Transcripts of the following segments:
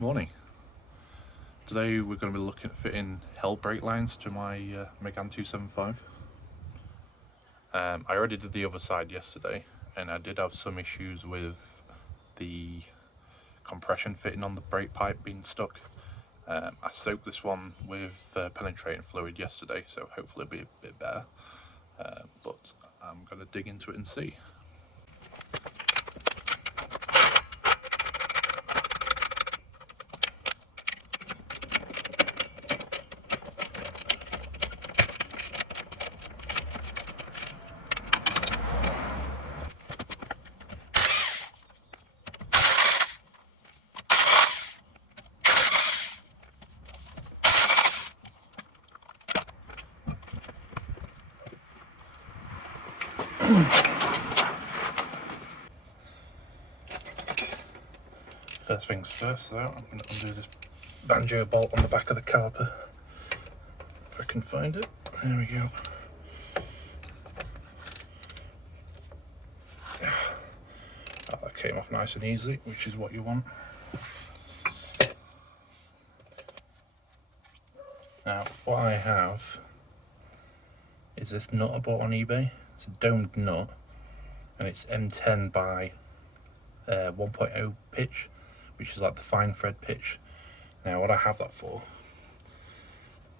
Morning. Today we're going to be looking at fitting HEL brake lines to my Megane 275. I already did the other side yesterday, and I did have some issues with the compression fitting on the brake pipe being stuck. I soaked this one with penetrating fluid yesterday, so hopefully it'll be a bit better, but I'm going to dig into it and see. First things first though, I'm going to undo this Banjo bolt on the back of the caliper, if I can find it. There we go. Oh, that came off nice and easily, which is what you want. Now, what I have is this nut I bought on eBay. It's a domed nut, and it's M10 by 1.0 pitch, which is like the fine thread pitch. Now, what I have that for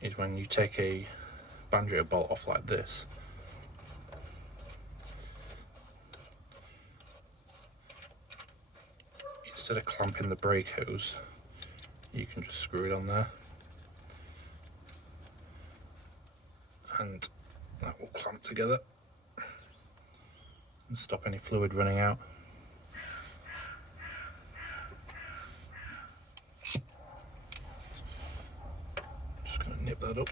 is when you take a Banjo bolt off like this, instead of clamping the brake hose, you can just screw it on there, and that will clamp together and stop any fluid running out. Just going to nip that up.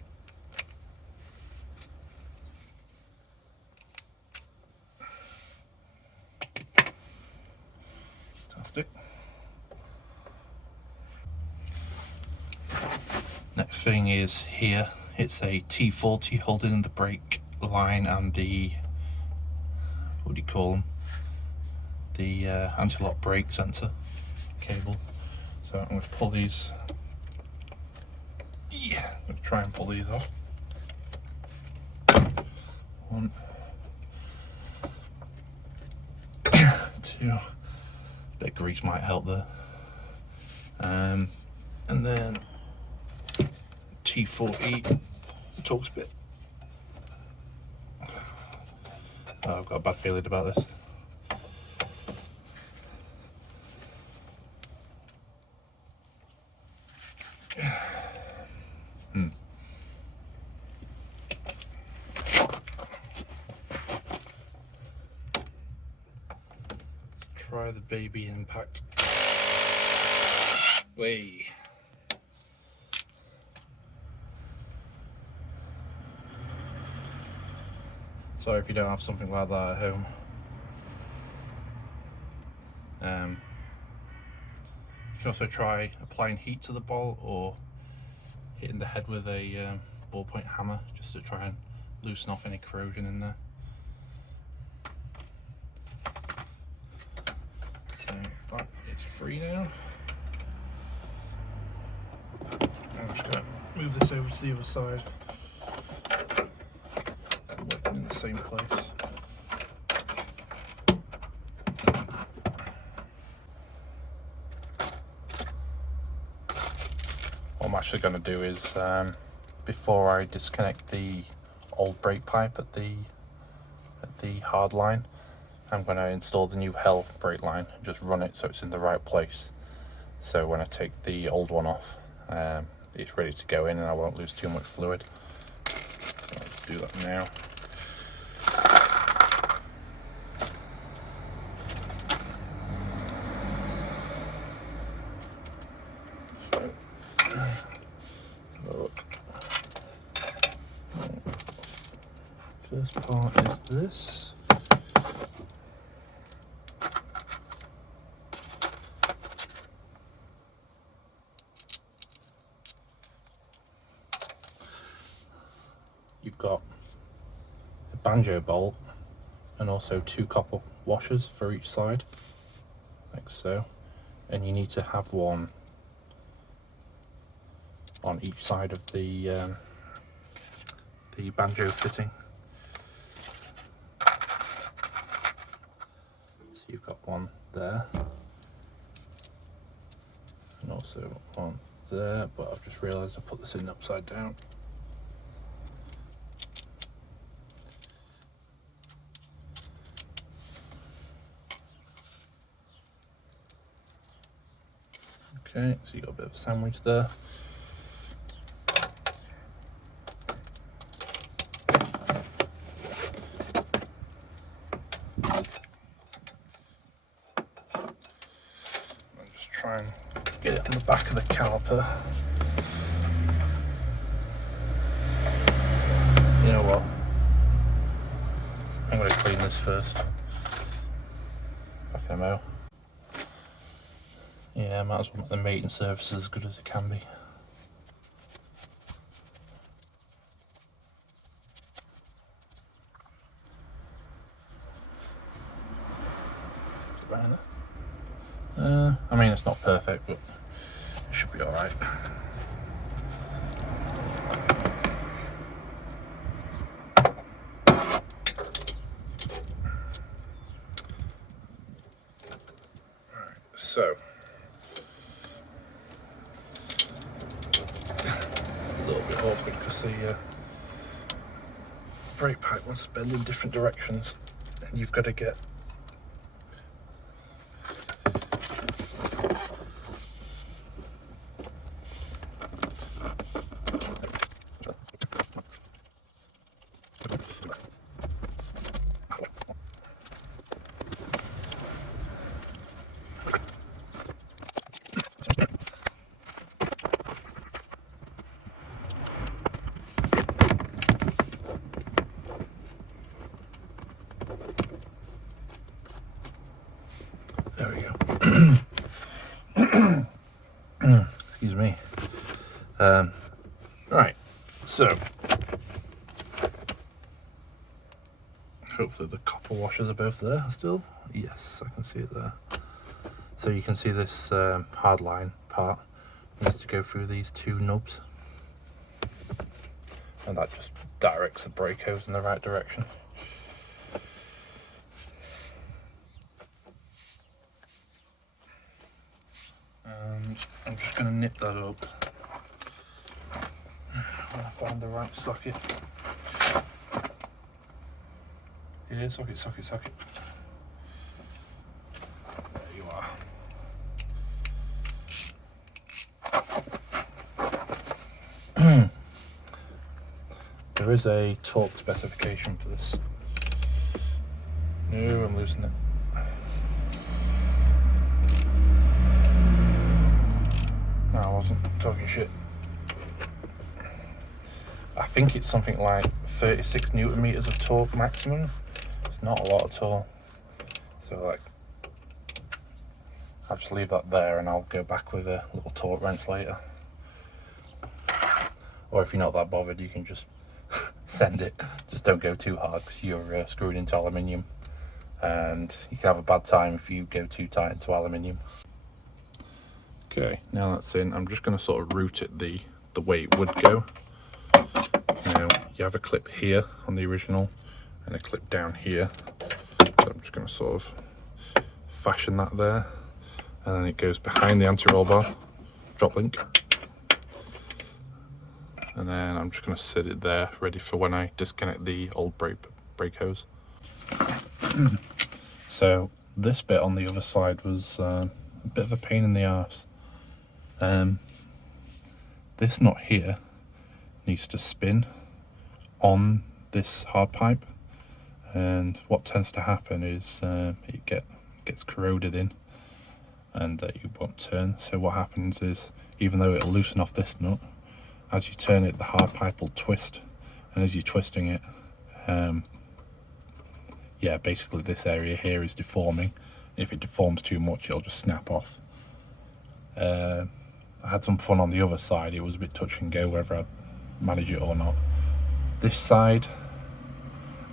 Fantastic. Next thing is here, it's a T40 holding the brake line and the, what do you call them, the anti-lock brake sensor cable. So I'm going to pull these, I'm going to try and pull these off. One, two, a bit of grease might help there, and then T40 torx bit. Oh, I've got a bad feeling about this. Try the baby impact. Way. Sorry if you don't have something like that at home. You can also try applying heat to the bolt or hitting the head with a ballpoint hammer just to try and loosen off any corrosion in there. So that is free now. I'm just going to move this over to the other side. Working in the same place. What I'm actually going to do is, before I disconnect the old brake pipe at the hard line, I'm going to install the new HEL brake line and just run it so it's in the right place. So when I take the old one off, it's ready to go in and I won't lose too much fluid. So I'll do that now. First part is this. You've got a Banjo bolt and also 2 copper washers for each side, like so, and you need to have one on each side of the Banjo fitting. So you've got one there, and also one there, but I've just realised I put this in upside down. Okay, so you've got a bit of a sandwich there. I'll just try and get it on the back of the caliper. You know what? I'm going to clean this first. Back in a mo. Yeah, might as well make the mating surface as good as it can be. Is it right in there? I mean, it's not perfect, but it should be alright. So, a little bit awkward because the brake pipe wants to bend in different directions, and you've got to get there we go. Excuse me. Right, so hopefully the copper washers are both there still. Yes, I can see it there. So you can see this hard line part needs to go through these two nubs, and that just directs the brake hose in the right direction. And I'm just going to nip that up when I find the right socket. Yeah, socket, socket, socket. There you are. There is a torque specification for this. No, I'm losing it. No, I wasn't talking shit. I think it's something like 36 Newton meters of torque maximum. It's not a lot at all. So like, I'll just leave that there and I'll go back with a little torque wrench later. Or if you're not that bothered, you can just send it. Just don't go too hard because you're screwed into aluminium, and you can have a bad time if you go too tight into aluminium. Okay, now that's in, I'm just going to sort of route it the way it would go. Now, you have a clip here on the original and a clip down here. So I'm just going to sort of fashion that there. And then it goes behind the anti-roll bar, drop link. And then I'm just going to sit it there, ready for when I disconnect the old brake hose. So this bit on the other side was a bit of a pain in the arse. This nut here needs to spin on this hard pipe, and what tends to happen is it gets corroded in, and it won't turn. So what happens is, even though it'll loosen off this nut, as you turn it, the hard pipe will twist, and as you're twisting it, yeah, basically this area here is deforming. If it deforms too much, it'll just snap off. I had some fun on the other side. It was a bit touch and go whether I'd manage it or not. This side,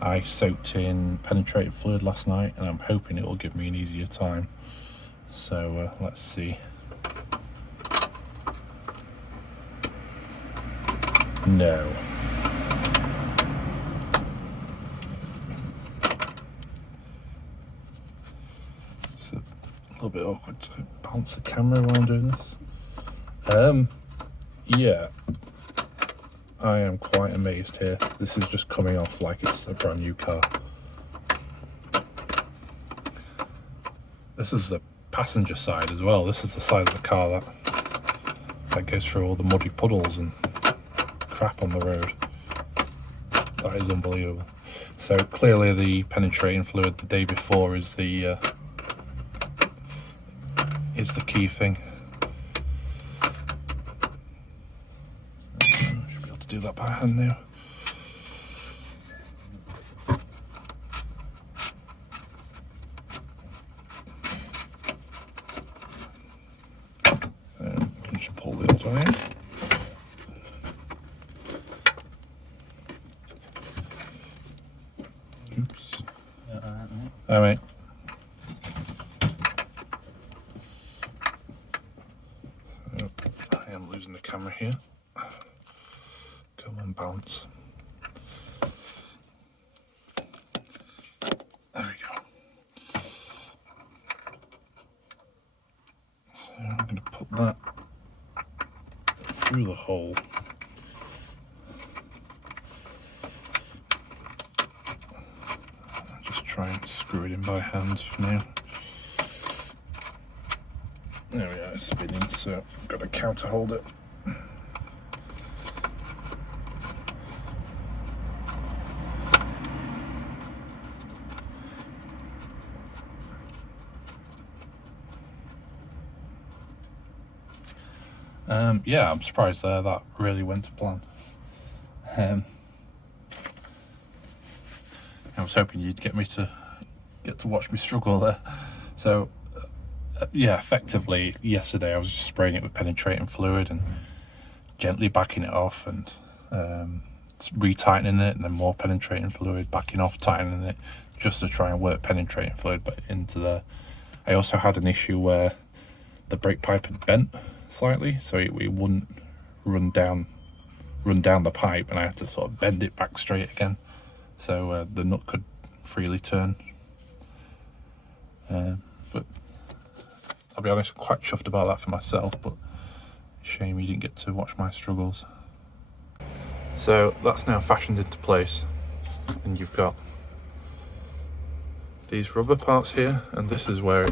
I soaked in penetrating fluid last night, and I'm hoping it will give me an easier time. So let's see. No. It's a little bit awkward to bounce the camera while I'm doing this. Yeah, I am quite amazed here. This is just coming off like it's a brand new car. This is the passenger side as well. This is the side of the car that goes through all the muddy puddles and crap on the road. That is unbelievable. So clearly the penetrating fluid the day before is the key thing. So I should be able to do that by hand now. Pull the old one in. Oops. All right. So, I am losing the camera here. Come on, bounce. There we go. So I'm going to put that through the hole. I'll just try and screw it in by hand for now. There we are, it's spinning, so I've got to counter hold it. Yeah, I'm surprised there. That really went to plan. I was hoping you'd get to watch me struggle there. So, yeah, effectively, yesterday I was just spraying it with penetrating fluid and gently backing it off and retightening it, and then more penetrating fluid, backing off, tightening it, just to try and work penetrating fluid back into there. I also had an issue where the brake pipe had bent slightly, so it wouldn't run down the pipe, and I had to sort of bend it back straight again, so the nut could freely turn. But I'll be honest, I'm quite chuffed about that for myself, but shame you didn't get to watch my struggles. So that's now fashioned into place, and you've got these rubber parts here, and this is where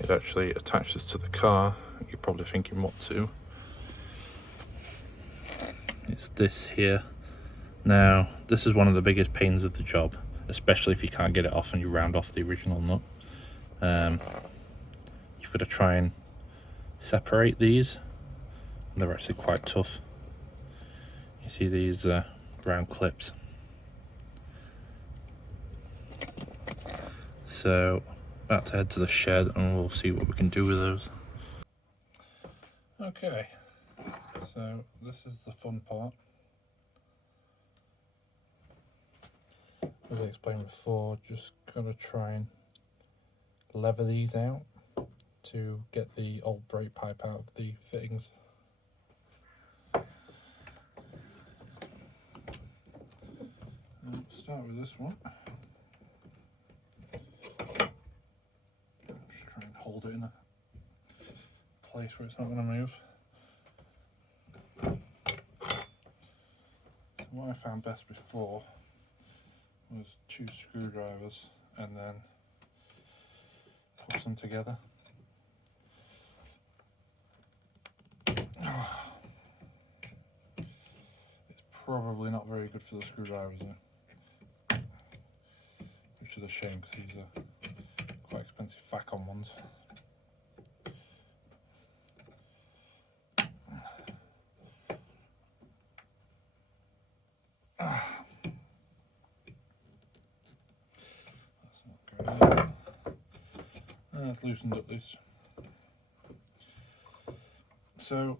it actually attaches to the car. You're probably thinking what to. It's this here. Now, this is one of the biggest pains of the job, especially if you can't get it off and you round off the original nut. You've got to try and separate these, and they're actually quite tough. You see these round clips. So, about to head to the shed and we'll see what we can do with those. Okay, so this is the fun part. As I explained before, just gotta try and lever these out to get the old brake pipe out of the fittings. Start with this one. Just try and hold it in a place where it's not going to move. What I found best before was 2 screwdrivers and then push them together. It's probably not very good for the screwdrivers though, which is a shame because these are quite expensive Facon ones. That's loosened up this. So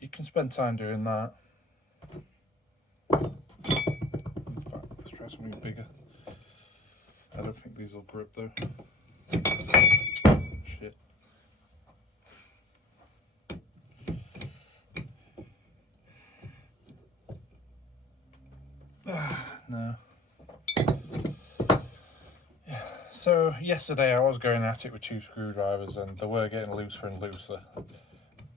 you can spend time doing that. In fact, let's try something bigger. I don't think these will grip though. Shit. So yesterday I was going at it with 2 screwdrivers and they were getting looser and looser,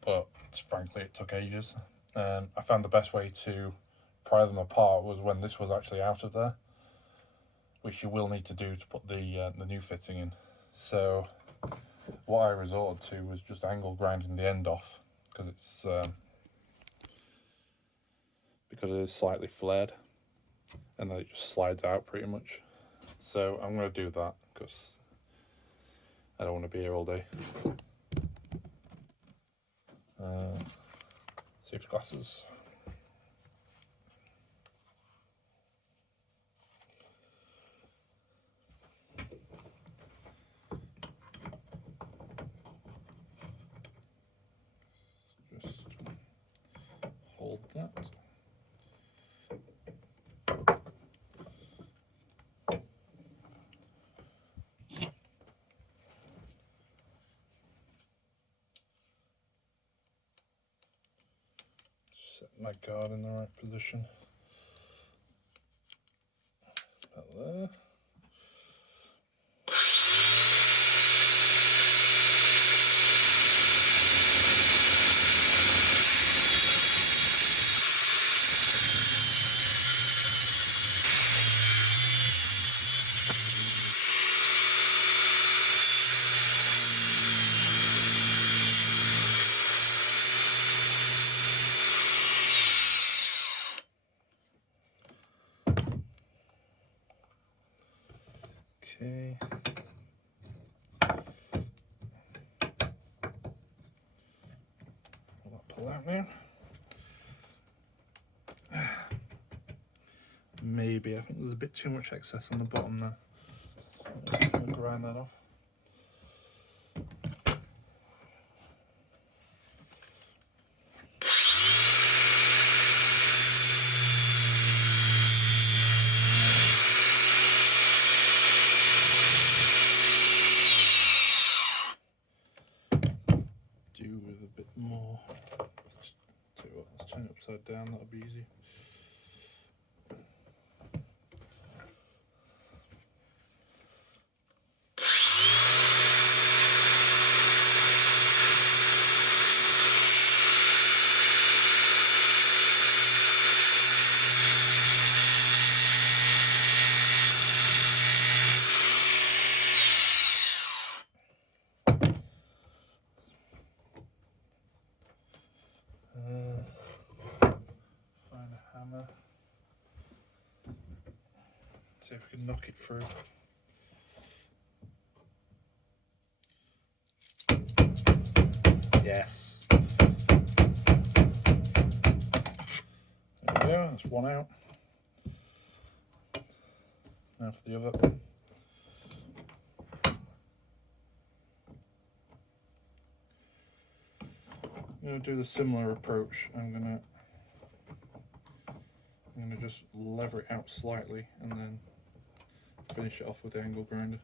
but frankly it took ages. I found the best way to pry them apart was when this was actually out of there, which you will need to do to put the new fitting in. So what I resorted to was just angle grinding the end off, because it's slightly flared, and then it just slides out pretty much. So I'm going to do that because I don't want to be here all day. Safety glasses. Just hold that. Set my guard in the right position. About there. Okay. I'll pull out now. Maybe, I think there's a bit too much excess on the bottom there. I'll grind that off. Do with a bit more. Let's turn it upside down, that'll be easy. Find a hammer. See if we can knock it through. Yes. There we go, that's one out. Now for the other. I'm going to do the similar approach. I'm going to just lever it out slightly and then finish it off with the angle grinder.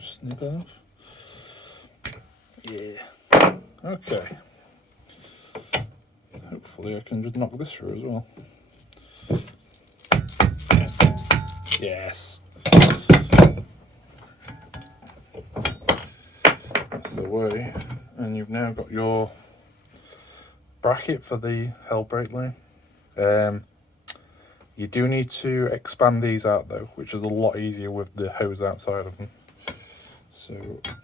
Snip that off. Yeah. Okay. Hopefully I can just knock this through as well. Yes. That's the way. And you've now got your bracket for the HEL brake line. You do need to expand these out though, which is a lot easier with the hose outside of them. So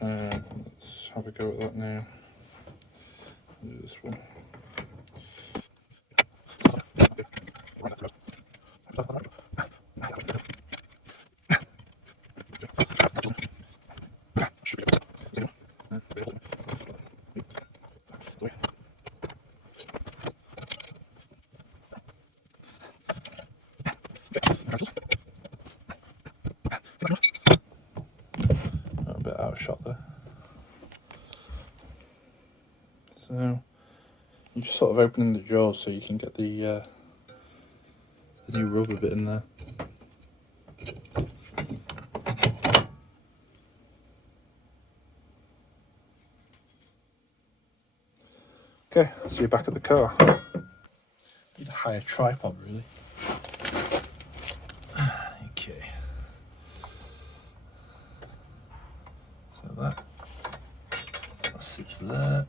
let's have a go at that now. Do this one. A bit out of shot there. So you're just sort of opening the jaws so you can get the new rubber bit in there. Okay, so you're back at the car. Need a higher tripod, really. Okay. So that sits there.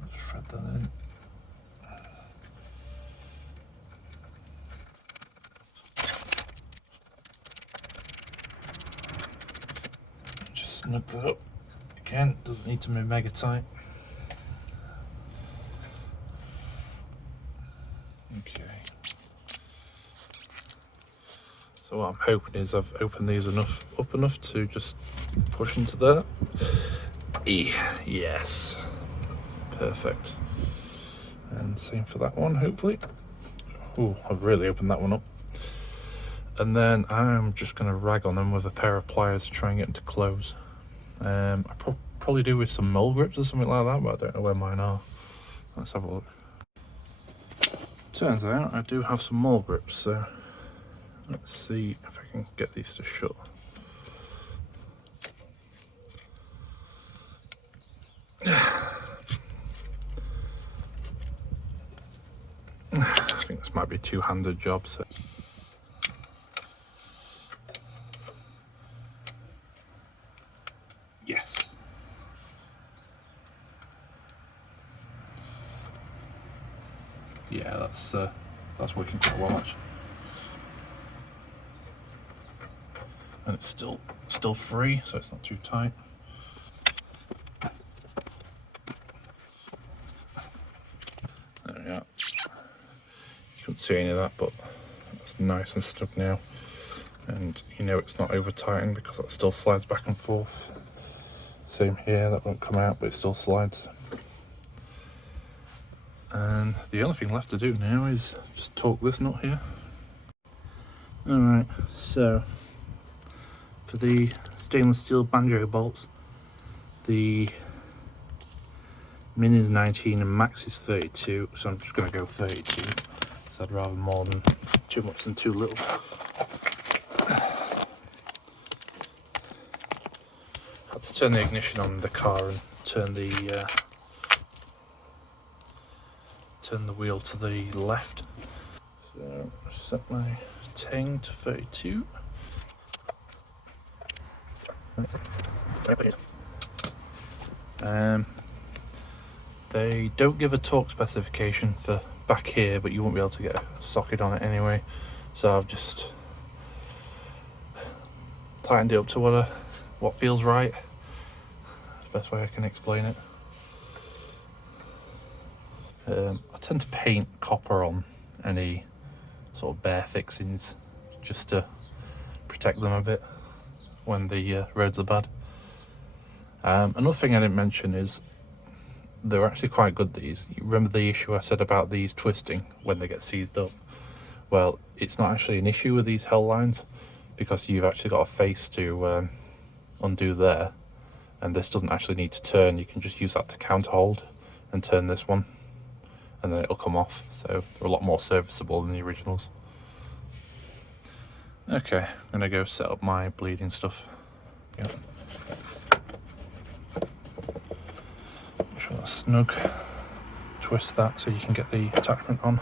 I'll just thread that in. Just snug that up. Again, doesn't need to be mega tight. Okay. So what I'm hoping is I've opened these up enough to just push into there. Yes. Perfect. And same for that one, hopefully. Oh, I've really opened that one up. And then I'm just going to rag on them with a pair of pliers to try and get them to close. I probably do with some mole grips or something like that, but I don't know where mine are. Let's have a look. Turns out I do have some mole grips, so let's see if I can get these to shut. I think this might be a two-handed job. So. Yes. Yeah, that's working quite well actually. And it's still free, so it's not too tight. There we are. You couldn't see any of that, but that's nice and stuck now. And you know it's not over tightened because that still slides back and forth. Same here, that won't come out, but it still slides. And the only thing left to do now is just torque this nut here. Alright, so for the stainless steel Banjo bolts, the min is 19 and max is 32, so I'm just going to go 32, so I'd rather more than too much than too little. Had to turn the ignition on the car and turn the wheel to the left. So set my 10 to 32. They don't give a torque specification for back here, but you won't be able to get a socket on it anyway. So I've just tightened it up to what feels right. That's the best way I can explain it. I tend to paint copper on any sort of bare fixings just to protect them a bit when the roads are bad. Another thing I didn't mention is they're actually quite good, these. You remember the issue I said about these twisting when they get seized up? Well, it's not actually an issue with these HEL lines because you've actually got a face to undo there, and this doesn't actually need to turn. You can just use that to counter hold and turn this one, and then it'll come off. So they're a lot more serviceable than the originals. Okay, I'm gonna go set up my bleeding stuff. Yep. Make sure that's snug. Twist that so you can get the attachment on.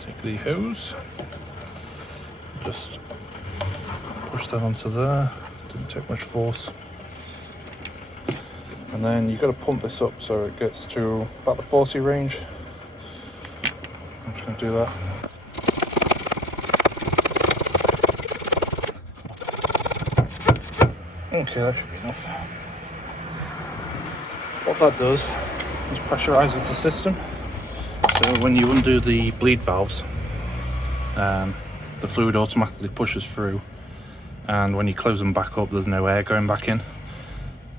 Take the hose, just push that onto there. Didn't take much force. And then you've got to pump this up so it gets to about the 40 range. I'm just going to do that. Okay, that should be enough. What that does is pressurizes the system. So when you undo the bleed valves, the fluid automatically pushes through, and when you close them back up, there's no air going back in.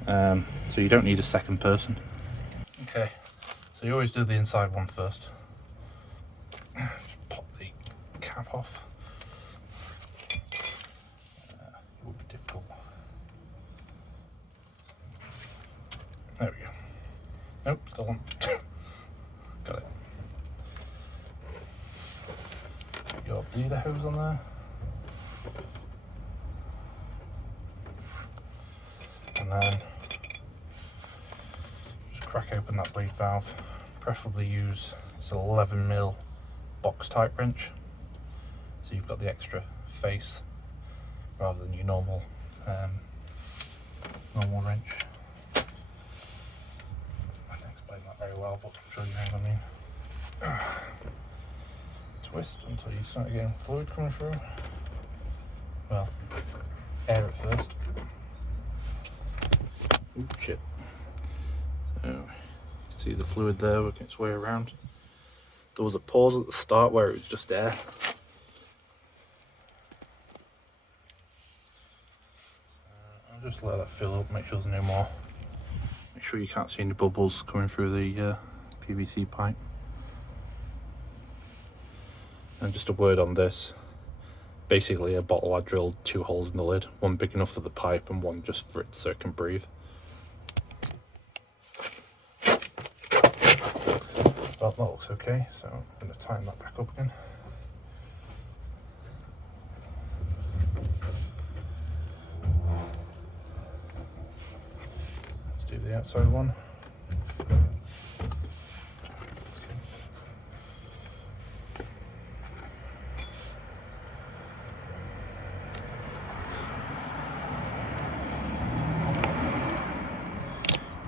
so you don't need a second person. Okay, so you always do the inside one first. Just pop the cap off. It will be difficult. There we go. Nope, still on. Got it. Put your bleeder hose on there. And then just crack open that bleed valve. Preferably use this 11mm box type wrench, so you've got the extra face rather than your normal wrench. I didn't explain that very well, but I'm sure you know what I mean. Twist until you start getting fluid coming through. Well, air at first. Ooh, shit. So, you can see the fluid there working its way around. There was a pause at the start where it was just air. So I'll just let that fill up, make sure there's no more. Make sure you can't see any bubbles coming through the PVC pipe. And just a word on this. Basically a bottle I drilled 2 holes in the lid, one big enough for the pipe and one just for it so it can breathe. Well, that looks okay, so I'm going to tighten that back up again. Let's do the outside one.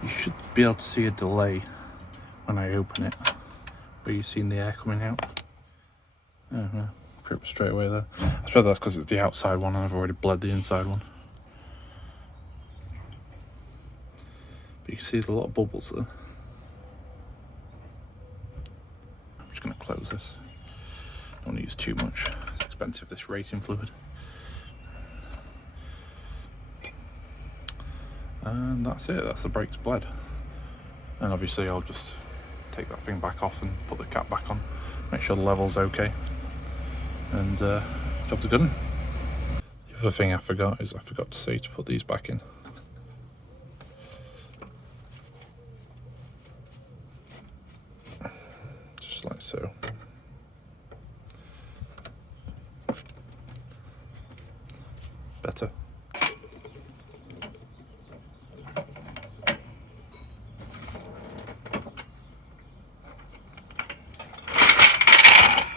You should be able to see a delay when I open it, where you've seen the air coming out. Drip straight away there. I suppose that's because it's the outside one and I've already bled the inside one. But you can see there's a lot of bubbles there. I'm just going to close this. Don't want to use too much. It's expensive, this racing fluid. And that's it, that's the brakes bled. And obviously I'll just take that thing back off and put the cap back on, make sure the level's okay, and job's good. The other thing I forgot is I forgot to say to put these back in. Just like so. Better.